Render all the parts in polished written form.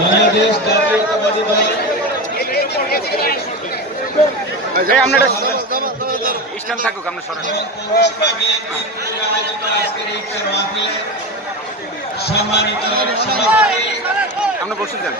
বাংলাদেশ জাতীয়তাবাদী দল আমরা স্ট্যান্ড থাকুক আমরা সরেন। সম্মানিত সভাপতি আমরা বসে যান।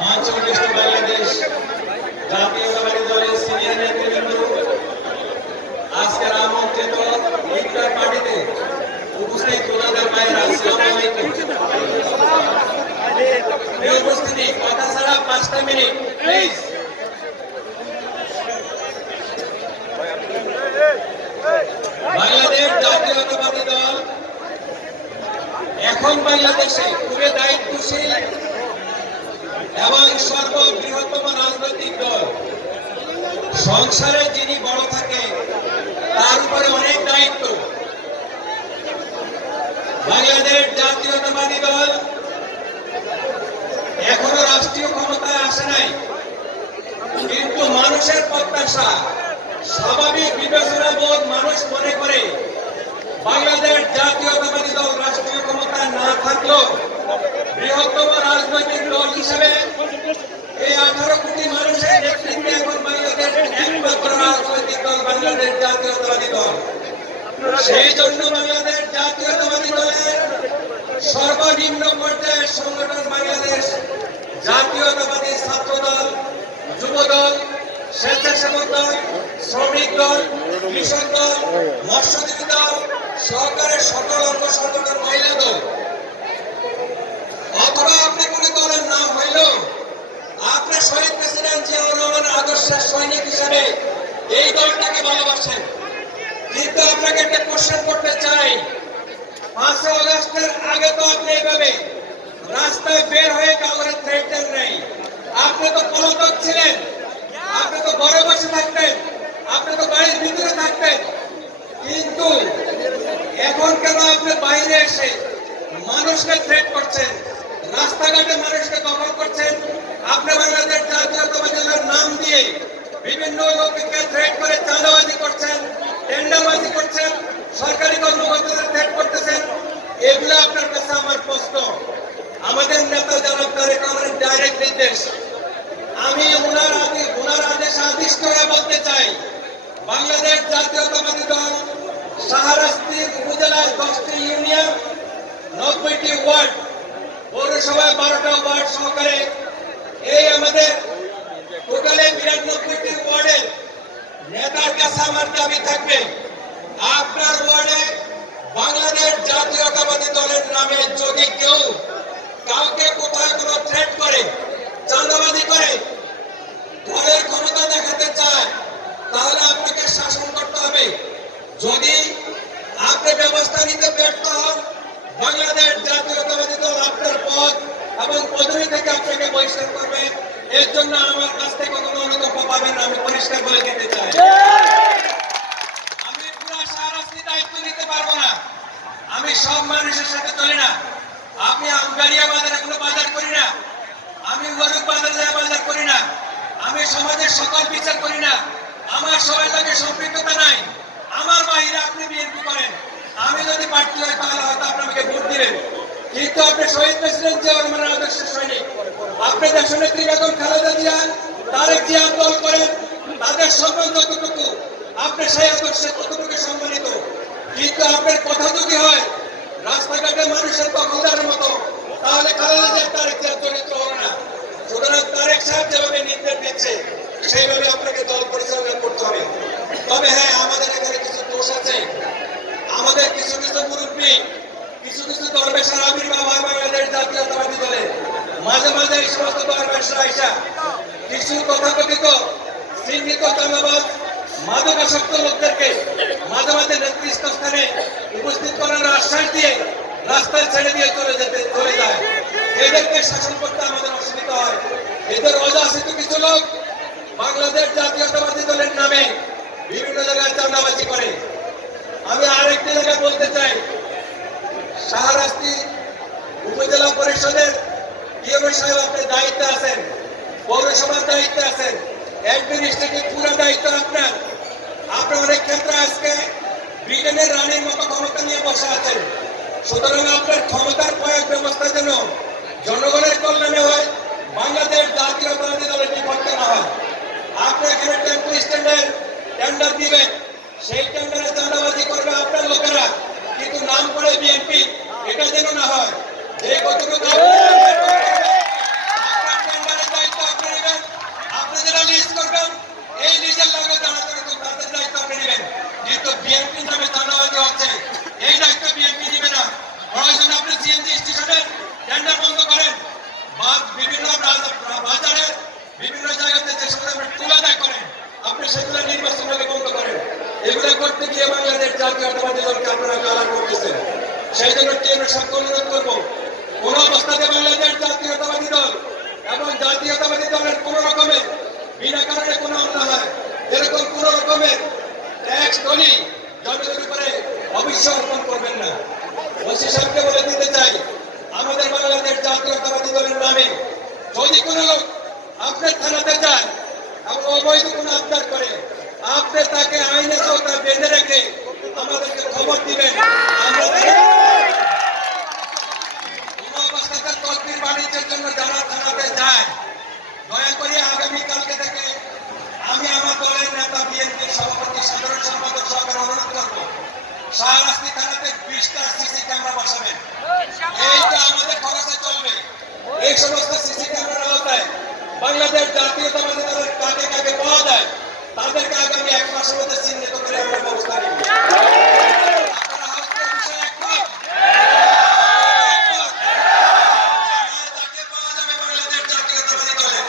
মঞ্চনিষ্ঠ বাংলাদেশ জাতীয়তাবাদী দলের সিনিয়র নেতৃবৃন্দ, আজকের আমন্ত্রিত ইফতার পার্টিতে উপস্থিত ওনাদের মায়ের আসসালামু আলাইকুম। এই উপস্থিতি কথা ছাড়া 5টা মিনিট প্লিজ। বাংলাদেশ জাতীয়তাবাদী দল এখন বাংলাদেশে খুবই দায়িত্বশীল এবং সর্ববৃহত্তম রাজনৈতিক দল। সংসারে যিনি বড় থাকে তার উপরে অনেক দায়িত্ব। বাংলাদেশ জাতীয়তাবাদী দল এখনো রাষ্ট্রীয় ক্ষমতায় আসে নাই, কিন্তু মানুষের প্রত্যাশা, স্বাভাবিক বিবেচনা বোধ মানুষ মনে করে বাংলাদেশ জাতীয়তাবাদী দল রাষ্ট্রীয় ক্ষমতায় না থাকলেও বৃহত্তম রাজনৈতিক দল হিসেবে এই 18 কোটি মানুষের নেতৃত্বে এখন বাংলাদেশ একমাত্র রাজনৈতিক দল বাংলাদেশ জাতীয়তাবাদী দল। সেই জন্য বাংলাদেশ জাতীয়তাবাদী দলের সর্বনিম্ন পর্যায়ের সংগঠন বাংলাদেশ জাতীয়তাবাদী ছাত্র দল, যুব দল, স্বেচ্ছাসেবক দল, শ্রমিক দল, কৃষক দল, মৎস্যজীবী দল, সরকারের সকল অঙ্গ সংগঠন, মহিলা দল, অথবা আপনি কোন দলের নাম হইল আপনি শহীদ প্রেসিডেন্ট জিয়াউর রহমানের আদর্শের সৈনিক হিসেবে এই দলটাকে ভালোবাসেন। কিন্তু আপনাকে একটা কোশ্চেন করতে চাই, 5 আগস্টের আগে তো আপনি এইভাবে রাস্তায় বের হয়ে কাউকে থ্রেট দেন নাই। আপনি তো পলাতক ছিলেন, আপনি তো ঘরে বসে থাকতেন, আপনি তো বাড়ির ভিতরে থাকতেন। কিন্তু এখন কেন আপনি বাইরে এসে মানুষকে থ্রেট করছেন, রাস্তাঘাটে মানুষকে দখল করছেন? আপনি বাংলাদেশ জাতীয়তাবাদী দলের নাম দিয়ে বিভিন্ন লোককে থ্রেট করে চাঁদাবাজি করছেন, টেন্ডারবাজি করছেন, সরকারি কর্মকর্তাদের থ্রেট করতেছেন। এগুলো আপনার কাছে আমার প্রশ্ন। আমাদের নেতা জনাব তারেক রহমানের ডাইরেক্ট নির্দেশ, আমি ওনার আদেশ আদিষ্ট হয়ে বলতে চাই, বাংলাদেশ জাতীয়তাবাদী দল শাহরাস্তি উপজেলায় 10টি ইউনিয়ন, 90টি ওয়ার্ড, পৌরসভায় 12টা ওয়ার্ড সহকারে এই আমাদের টোটালে 92টি ওয়ার্ডের নেতার কাছে আমার দাবি থাকবে, আপনার ওয়ার্ডে বাংলাদেশ জাতীয়তাবাদী দলের নামে যদি কেউ কাউকে কোথায় কোনো থ্রেট করে, চাঁদাবাজি করে, দলের ক্ষমতা দেখাতে চায়, তাহলে আপনাকে শাসন করতে হবে। যদি আপনি ব্যবস্থা নিতে ব্যর্থ হন, বাংলাদেশ জাতীয়তাবাদী দল আপনার পদ এবং পদবি থেকে আপনাকে বহিষ্কার করবে। এর জন্য আমার কাছ থেকে কোনো অনুকম্পা পাবেন না, আমি পরিষ্কার বলে দিতে চাই। আমি পুরো শাহরাস্তি দায়িত্ব নিতে পারবো না, আমি সব মানুষের সাথে চলি না। আমি আমগাড়িয়া বাজারে কোনো বাজার করি না, আমি গরুক বাজারে বাজার করি না, আমি সমাজের সকল বিচার করি না, আমার সবাই লাগে সম্পৃক্ততা নাই। আমার বাহিরে আপনি বিএনপি করেন, আমি যদি প্রার্থী হই তাহলে হয়তো আপনি আমাকে ভোট দিবেন, কিন্তু আপনি শহীদ প্রেসিডেন্ট জিয়াউর রহমানের আদর্শের সৈনিক, আপনি দেশনেত্রী বেগম খালেদা জিয়া, তারেক জিয়া দল করেন, তাদের সম্মান যতটুকু আপনি সেই আদর্শে ততটুকু সম্মানিত। কিন্তু আপনার কথা যদি হয় রাস্তাঘাটে মানুষের দখলদারের মতো, তাহলে খালেদা জিয়া তারেক জিয়ার চরিত্র হবে না। সুতরাং তারেক সাহেব যেভাবে নির্দেশ দিচ্ছে সেইভাবে আপনাকে দল পরিচালনা করতে হবে। তবে হ্যাঁ, আমাদের এখানে কিছু দোষ আছে, আমাদের কিছু কিছু মুরব্বী, কিছু কিছু দরবেশের আবির্ভাব হয় বাংলাদেশ জাতীয়তাবাদী দলে। মাঝে মাঝে এই সমস্ত দরবেশরা আইসা কিছু তথাকথিত চিহ্নিত চাঁদাবাজ মাদকাসক্ত লোকদেরকে মাঝে মাঝে নেতৃত্ব স্থানে উপস্থিত করার আশ্বাস দিয়ে রাস্তায় ছেড়ে দিয়ে চলে যায়। এদেরকে শাসন করতে আমাদের অসুবিধা হয়। এদের অযাচিত কিছু লোক বাংলাদেশ জাতীয়তাবাদী দলের নামে বিভিন্ন জায়গায় চাঁদাবাজি করে। আমি আরেকটি জায়গায় বলতে চাই, শাহরাস্তি উপজেলা পরিষদের ডিএমও সাহেব আপনি দায়িত্বে আছেন, পৌরসভার দায়িত্বে আছেন, অ্যাডমিনিস্ট্রেটিভ পুরো দায়িত্ব আপনার। আপনি অনেক ক্ষেত্রে আজকে ব্রিটেনের রানীর মতো ক্ষমতা নিয়ে বসে আছেন। সুতরাং আপনার ক্ষমতার প্রয়োগ ব্যবস্থা যেন জনগণের কল্যাণে হয়, বাংলাদেশ জাতীয়তাবাদী দলের বিপক্ষে না হয়। আপনি এখানে টেম্পো স্ট্যান্ডের টেন্ডার দিবেন, সেই টেন্ডারে চাঁদাবাজি করবে আপনার লোকেরা, কিন্তু নাম করে বিএনপি, এটা যেন না হয়। যে কতটুকু আপনার টেন্ডারের দায়িত্ব আপনি নেবেন, আপনি যেটা লিস্ট করবেন এই লিস্টের লাগে যারা তাদের দায়িত্ব আপনি নেবেন। কিন্তু বিএনপি নামে চাঁদাবাজি হচ্ছে, এই দায়িত্ব বিএনপি নেবে না। প্রয়োজন আপনি সিএনজি স্টেশনের টেন্ডার বন্ধ করেন, বিভিন্ন বাজারে বিভিন্ন জায়গাতে যে সময় আপনি তুলা দায় করেন, আপনি সেগুলো নির্বাচন আগে বন্ধ করেন। এগুলো করতে গিয়ে বাংলাদেশ জাতীয়তাবাদী দলকে আপনারা কালার করতেছেন। সেই জন্য কেন্দ্র সরকার অনুরোধ করবো, কোন অবস্থাতে বাংলাদেশ জাতীয়তাবাদী দল এবং জাতীয়তাবাদী দলের কোন রকমের বিনা কারণে কোনো হামলা হয়, এরকম কোন রকমের ট্যাক্স দলই জনগণের উপরে অবিশ্বাস অর্পণ করবেন না। ওসি সাহেবকে বলে দিতে চাই, আমাদের বাংলাদেশ জাতীয়তাবাদী দলের নামে যদি কোনো লোক আপনার থানাতে যায় এবং অবৈধ কোনো আবদার করে, আপনি তাকে আইনের আওতায় বেঁধে রেখে আমাদেরকে খবর দিবেন। আমরা কোন অবস্থাতে তদবির বাণিজ্যের জন্য যারা থানাতে যায়, দয়া করে আগামীকালকে থেকে আমি আমার দলের নেতা বিএনপির সভাপতি সাধারণ সম্পাদক সহকারে অনুরোধ করবো, শাহরাস্তি থানাতে 20টা সিসি ক্যামেরা বসাবেন। এইটা আমাদের খরচে চলবে। এই সমস্ত সিসি ক্যামেরার আওতায় বাংলাদেশ জাতীয়তাবাদী দলের কাকে কাকে পাওয়া যায় তাদেরকে আগামী 1 মাসের মধ্যে চিহ্নিত করে আমরা ব্যবস্থা নিব। আপনারা হাউসের বিষয়ে একমত? যাকে পাওয়া যাবে বাংলাদেশ জাতীয়তাবাদী দলের,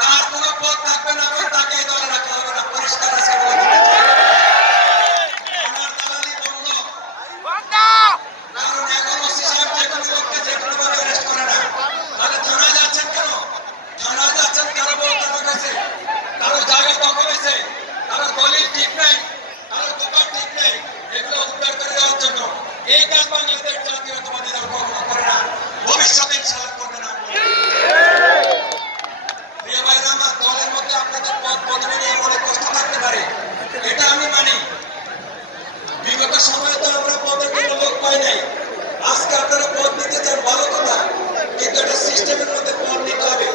তার কোনো পথ থাকবে না এবং তাকে এই দলে রাখা হবে না। পরিষ্কার আছে বলে দিতে চাই। আমার দালালি বন্ধ। কারণ এখন ওসি সাহেব যে কোনো লোককে যে কোনো ভাবে অ্যারেস্ট করে না। তাহলে থানায় যাচ্ছেন কেন? থানায় যাচ্ছেন কারো বক্তব্য কাছে, কারো জায়গা দখল হয়েছে, কারো দলিল ঠিক নেই, কারো দোকান ঠিক নেই, এগুলো উদ্ধার করে দেওয়ার জন্য। এই কাজ বাংলাদেশ জাতীয়তাবাদী দল কখনো করে না, ভবিষ্যতে ইনশাআল্লাহ করবে না। প্রিয় ভাইরা আমার, দলের মধ্যে আপনাদের পদ পদবি নিয়ে মনে কষ্ট থাকতে পারে, এটা আমি মানি। বিগত সময়ে তো আমরা পদের জন্য লোক পাই নাই। আজকে আপনারা পদ নিতে চান, ভালো কথা, কিন্তু এটা সিস্টেমের মধ্যে পদ নিতে হবে।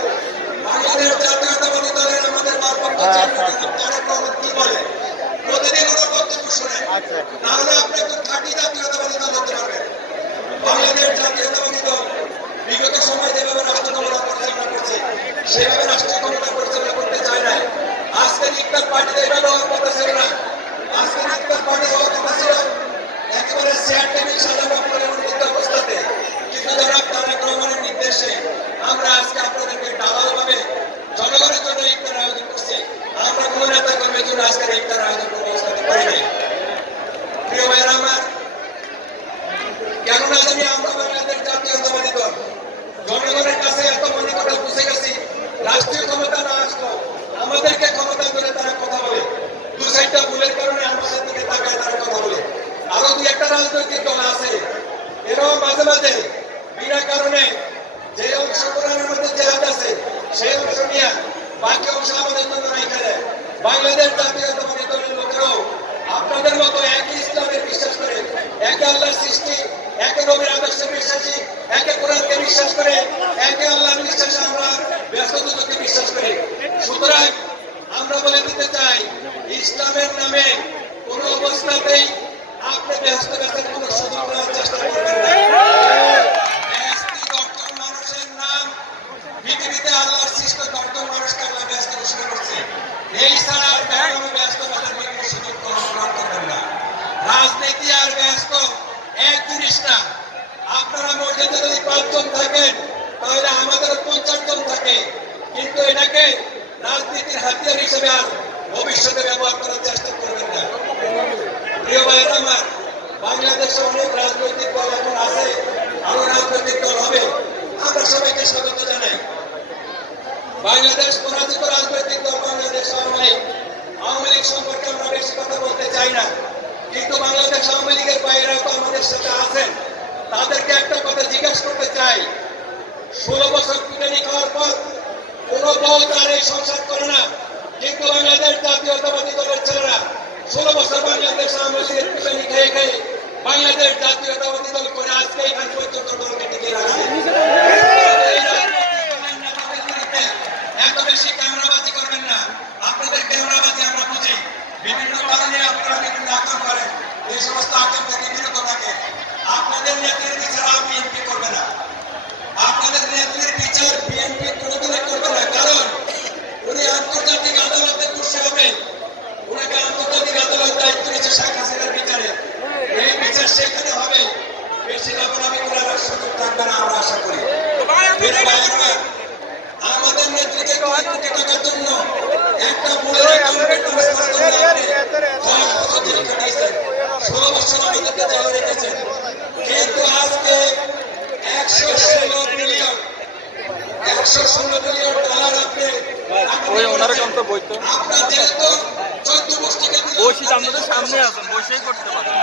বাংলাদেশ জাতীয়তাবাদী দলের আমাদের ভারপ্রাপ্ত চেয়ারম্যান তারেক রহমান কি বলে, প্রতিদিন ওনার বক্তব্য শুনেন, তাহলে আপনি একটু খাঁটি জাতীয়তাবাদী দল হতে পারবেন। বাংলাদেশ জাতীয়তাবাদী দল বিগত সময়ে যেভাবে রাষ্ট্র ক্ষমতা পরিচালনা করছে সেভাবে রাষ্ট্র ক্ষমতা পরিচালনা করতে চায় না। আজকের ইফতার পার্টিতে এভাবে হওয়ার কথা ছিল না। আজকের ইফতার পার্টি হওয়ার কথা ছিল একেবারে চেয়ার টেবিল সাজানো পরিবর্তিত অবস্থাতে, কিন্তু যারা তারেক রহমানের নির্দেশে আমরা আজকে আপনাদেরকে দালাল ভাবে জনগণের জন্য ইফতার আয়োজন করছি। আমরা কোন নেতা কর্মীর জন্য আজকের ইফতার আয়োজন ব্যবস্থাতে করি নাই। প্রিয় ভাইয়েরা আমার, কেন না জানি আমরা বাংলাদেশ জাতীয়তাবাদী দল জনগণের কাছে এত মনে কথা বুঝে গেছি, রাষ্ট্রীয় ক্ষমতা না আসলো আমাদেরকে ক্ষমতা করে তারা কথা বলে, দু সাইডটা ভুলের কারণে আমাদের দিকে তাকায় তারা কথা বলে। আরো 2-1টা রাজনৈতিক দল আছে, এরাও মাঝে মাঝে বিনা কারণে যে অংশগ্রহণের মধ্যে জেহাদ আছে সেই অংশ নিয়ে বাকি অংশ আমাদের জন্য রেখে দেয়। বাংলাদেশ জাতীয়তাবাদী দলের লোকেরাও আপনাদের মতো একই ইসলামের বিশ্বাস করে, একে আল্লাহর সৃষ্টি, একে নবীর আদর্শে বিশ্বাসী, একে কোরআনকে বিশ্বাস করে, একে আল্লাহর বিশ্বাসে আমরা ব্যস্ততাকে বিশ্বাস করি। সুতরাং আমরা বলে দিতে চাই, ইসলামের নামে কোন অবস্থাতেই আপনি ব্যস্ত ব্যস্তের কোন সুযোগ নেওয়ার চেষ্টা করবেন না। মানুষের নাম পৃথিবীতে আল্লাহর সৃষ্ট দর্জন মানুষকে আল্লাহ ব্যস্ত ঘোষণা করছে। এই ছাড়া ব্যস্ত সুযোগ গ্রহণ করবেন না। রাজনীতি আর ব্যস্ত এক জিনিস না। আপনারা মসজিদে যদি 5 জন থাকেন তাহলে আমাদের 50 জন থাকে, কিন্তু এটাকে রাজনীতির হাতিয়ার হিসেবে আর ভবিষ্যতে ব্যবহার করার চেষ্টা করবেন না। প্রিয় ভাইয়েরা আমার, বাংলাদেশে অনেক রাজনৈতিক দল এখন আছে, আরো রাজনৈতিক দল হবে। আমরা সবাইকে স্বাগত জানাই। বাংলাদেশ পরাজিত রাজনৈতিক দল বাংলাদেশ আওয়ামী লীগ সম্পর্কে আমরা বেশি কথা বলতে চাই না, কিন্তু বাংলাদেশ আওয়ামী লীগের বাইরে তো আমাদের সাথে আছেন। তাদেরকে একটা কথা জিজ্ঞাসা করতে চাই, 16 বছর পিটানি খাওয়ার পর কোন বউ তার এই সংসার করে না, কিন্তু বাংলাদেশ জাতীয়তাবাদী দলের ছেলেরা 16 বছর বাংলাদেশ আওয়ামী লীগের পিটানি খেয়ে খেয়ে বাংলাদেশ জাতীয়তাবাদী দল করে করবে না আমরা আশা করি। প্রিয় ভাইয়েরা, আমাদের নেত্রীকে কোটি টাকার জন্য একটা বুড়ের অ্যাকাউন্টে ট্রান্সফার করে আপনি 10 বছর জেল খাটিয়েছেন, 16 বছর আমাদেরকে জেলে রেখেছেন। কিন্তু আজকে 116 বিলিয়ন ডলার আপনি ওই ওনার কাম তো বই তো আপনার জেল তো 14 গোষ্ঠীকে দিলেন। বসি আমাদের সামনে আছেন বসেই করতে পারেন।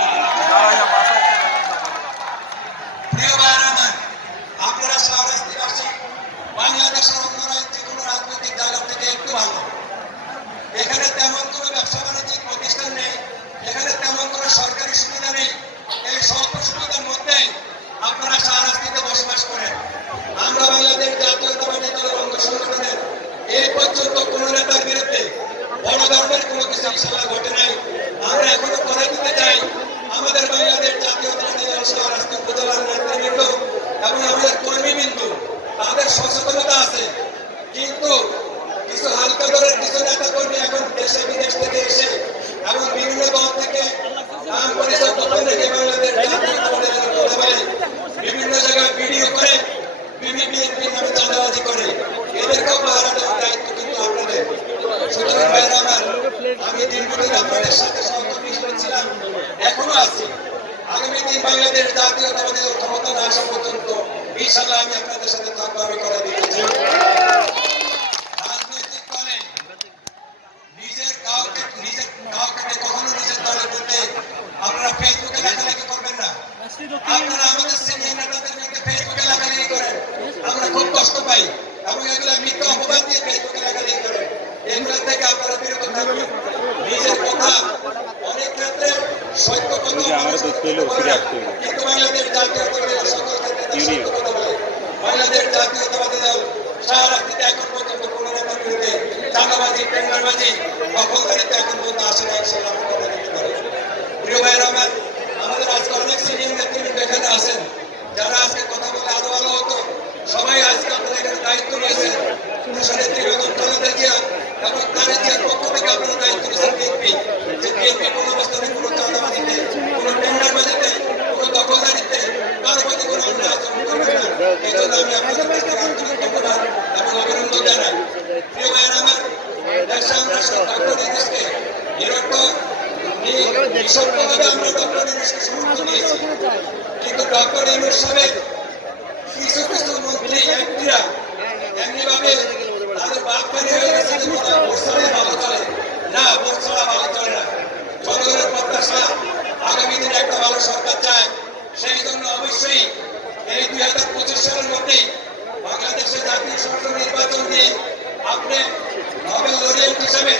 প্রিয় ভাইয়েরা আমার, আপনারা শাহরাস্তিবাসী বাংলাদেশের অন্য যে কোনো রাজনৈতিক জায়গা থেকে একটু ভালো। এখানে তেমন কোনো ব্যবসা বাণিজ্যিক প্রতিষ্ঠান নেই, এখানে তেমন কোনো সরকারি সুবিধা নেই। এই স্বল্প সুবিধার মধ্যে আপনারা শাহরাস্তিতে বসবাস করেন। আমরা বাংলাদেশ জাতীয়তাবাদী দলের অঙ্গ সংগঠনের এই পর্যন্ত কোনো নেতার বিরুদ্ধে বড় ধরনের কোনো কিছু ইনশাআল্লাহ ঘটে নাই। আমরা এখনো করে দিতে চাই আমাদের বাংলাদেশ জাতীয়তাবাদী দল শাহরাস্তি উপজেলার নেতৃবৃন্দ এবং আমাদের কর্মীবৃন্দ তাদের সচেতনতা আছে, কিন্তু কিছু হালকা দলের কিছু নেতা কর্মী এখন দেশে বিদেশ থেকে এসে এবং বিভিন্ন দল থেকে নাম পরিচয় গোপন রেখে বাংলাদেশ জাতীয়তাবাদী দলের কথা বলে বিভিন্ন জায়গায় ভিডিও করে বিএনপি নামে চাঁদাবাজি করে। এদেরকেও পাহারা দেওয়ার দায়িত্ব কিন্তু আপনাদের। সুতরাং ভাইয়েরা আমার, আমি দীর্ঘদিন আপনাদের সাথে সহকর্মী ছিলাম, এখনো আছি। আগামী দিন বাংলাদেশ জাতীয়তাবাদী দল ক্ষমতা না আসা পর্যন্ত ইনশাআল্লাহ আমি আপনাদের সাথে থাকবো, আমি কথা দিচ্ছি। রাজনৈতিক দলে নিজের কাউকে কখনো নিজের দলে বলতে আপনারা ফেসবুকে লেখালেখি করবেন না। আপনারা আমাদের সিনিয়র নেতাদের মধ্যে ফেসবুকে লেখালেখি করেন, আমরা খুব কষ্ট পাই এবং এগুলো মিথ্যা অপবাদ দিয়ে ফেসবুকে লেখালেখি করেন। এগুলো থেকে আপনারা বিরত থাকবেন। নিজের কথা অনেক ক্ষেত্রে সত্য কথা কিন্তু বাংলাদেশ জাতীয়তাবাদী দল সকল ক্ষেত্রে সত্য কথা বলে। বাংলাদেশ জাতীয়তাবাদী দল শাহরাস্তিতে এখন পর্যন্ত কোনো নেতার বিরুদ্ধে চাঁদাবাজি, টেন্ডারবাজি, দখলদারিতে এখন পর্যন্ত আসে না, ইনশাআল্লাহ আমরা কথা দিতে পারি। প্রিয় ভাইয়েরা আমার, আমাদের আজকে অনেক সিনিয়র নেতৃবৃন্দ এখানে আছেন, যারা আজকে কথা বলে আরো ভালো হতো। সবাই আজকে আপনারা এখানে দায়িত্ব নিয়েছেন, দেশনেত্রী বেগম খালেদা জিয়া এবং তারেক জিয়ার পক্ষ থেকে আপনারা দায়িত্ব নিয়েছেন বিএনপি, যে বিএনপি কোনো অবস্থানে কোনো চাঁদাবাজিতে, কোনো টেন্ডারবাজিতে, কোনো দখলদারিতে কারো প্রতি কোনো অন্যায় আচরণ করবে না। এই জন্য আমি আপনাদের কাছ থেকে আন্তরিক ধন্যবাদ এবং অভিনন্দন জানাই। প্রিয় ভাইয়েরা আমার, দেশে আমরা ডক্টর ইউনূসকে নিরন্তর নিঃশর্তভাবে আমরা ডক্টর ইউনূসকে সমর্থন দিয়েছি, কিন্তু ডক্টর ইউনূস সাহেব কিছু কিছু মন্ত্রী এমপিরা এমনিভাবে তাদের বাপ বাড়ি হয়ে গেছে যে ভোট ছাড়া ভালো চলে না, ভোট ছাড়া ভালো চলে না। জনগণের প্রত্যাশা আগামী দিনে একটা ভালো সরকার চায়, সেই জন্য অবশ্যই এই 2025 সালের মধ্যেই বাংলাদেশের জাতীয় সংসদ নির্বাচন দিয়ে আপনি নোবেল লরিয়েট হিসাবে